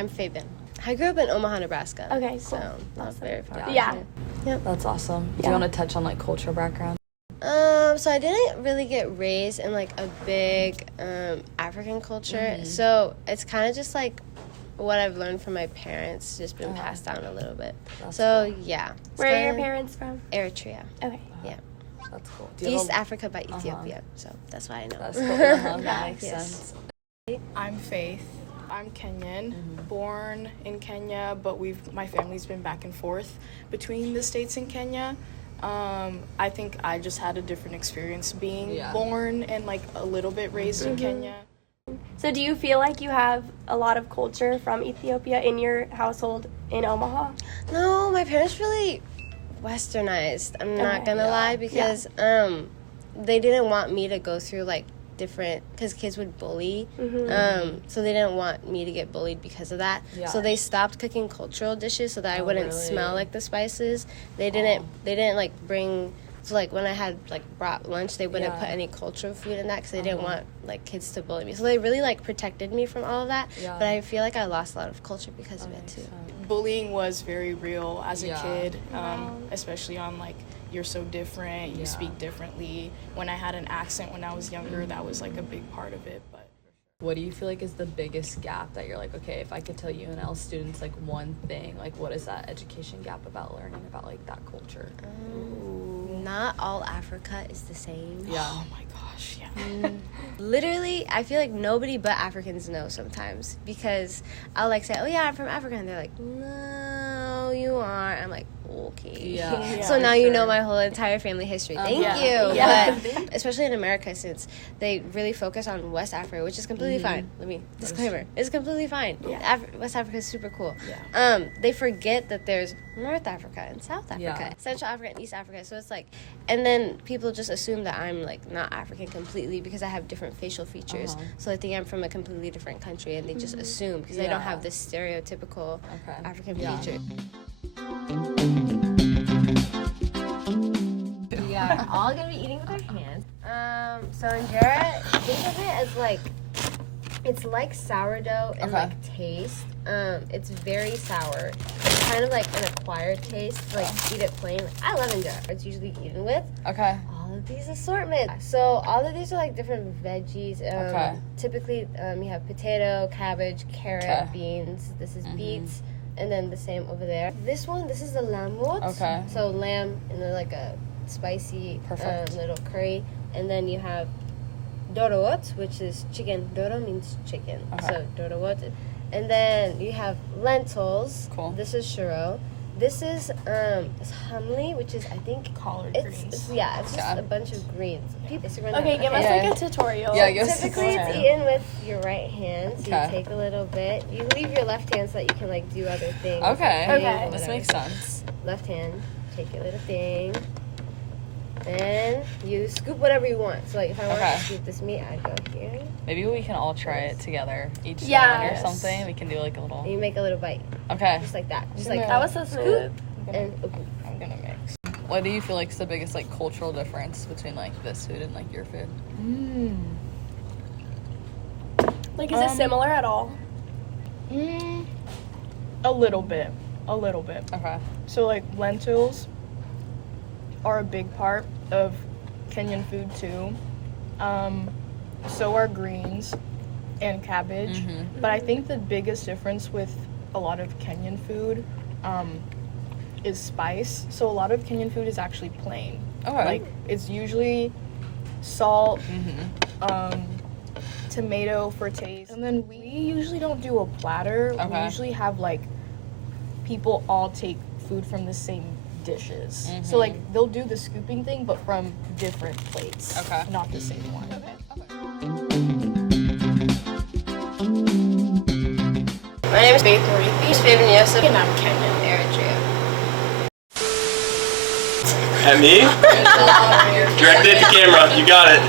I'm Pheben. I grew up in Omaha, Nebraska. Okay, cool. So not very far. Yeah. Yep. That's awesome. Do you want to touch on, like, cultural background? So I didn't really get raised in, like, a big African culture. So it's kind of just, like, what I've learned from my parents, just been passed down a little bit. That's so, cool. yeah. Where are your parents from? Eritrea. Okay. Yeah. That's cool. East Africa by Ethiopia. So that's why I know. That's cool. That makes Yes. sense. I'm Faith. I'm Kenyan, born in Kenya, but my family's been back and forth between the States and Kenya. I think I just had a different experience being born and, like, a little bit raised in Kenya. So do you feel like you have a lot of culture from Ethiopia in your household in Omaha? No, my parents really westernized. I'm not gonna lie, because they didn't want me to go through, like, different, because kids would bully, so they didn't want me to get bullied because of that. So they stopped cooking cultural dishes so that I wouldn't smell like the spices. They didn't like bring, so, like, when I had, like, brought lunch, they wouldn't put any cultural food in that because they didn't want, like, kids to bully me. So they really, like, protected me from all of that, but I feel like I lost a lot of culture because of it too. Bullying was very real as a kid, especially on, like, you're so different, you speak differently. When I had an accent when I was younger, that was, like, a big part of it. But what do you feel like is the biggest gap that you're like, okay, if I could tell UNL students, like, one thing, like, what is that education gap about learning about, like, that culture? Not all Africa is the same. Yeah. Oh my gosh, yeah. Literally, I feel like nobody but Africans know sometimes, because I'll, like, say, oh yeah, I'm from Africa, and they're like, no, you aren't. I'm like, okay. So now you know my whole entire family history. Thank you. Yeah. But especially in America, since they really focus on West Africa, which is completely fine. Let me disclaimer: it's completely fine. West Africa is super cool. They forget that there's North Africa and South Africa, Central Africa and East Africa. So it's like, and then people just assume that I'm, like, not African completely because I have different facial features. So they think I'm from a completely different country, and they just assume because they don't have this stereotypical African feature. We are all gonna be eating with our hands. So injera, think of it as, like, it's like sourdough in, like, taste. It's very sour. It's kind of like an acquired taste. Like, eat it plain. I love injera. It's usually eaten with all of these assortments. So all of these are, like, different veggies. Typically, you have potato, cabbage, carrot, beans. This is beets. And then the same over there. This is the lamb wot. So lamb and then, like, a spicy little curry. And then you have dorowot, which is chicken. Doro means chicken. So dorowot. And then you have lentils. This is shiro. This is hamli, which is, I think, collard greens. It's just a bunch of greens. Okay, give us, like, a tutorial. Typically, it's eaten with your right hand. So you take a little bit. You leave your left hand so that you can, like, do other things. Okay. This makes sense. Left hand, take your little thing. Then you scoop whatever you want. So, like, if I want to scoop this meat, I'd go here. Maybe we can all try it together, each one or something. We can do, like, a little. And you make a little bite. Just like that. Just like that was so smooth. And I'm gonna mix. What do you feel like is the biggest, like, cultural difference between, like, this food and, like, your food? Like, is it similar at all? A little bit. So, like, lentils are a big part of Kenyan food too. So are greens and cabbage. But I think the biggest difference with a lot of Kenyan food is spice. So a lot of Kenyan food is actually plain. Like, it's usually salt, tomato for taste. And then we usually don't do a platter. We usually have, like, people all take food from the same dishes. So, like, they'll do the scooping thing, but from different plates. Not the same one. my name is Faith Marithi, Pheben Yosef, And I'm Kenyan. Eritrea. At me? Directed at the camera. You got it.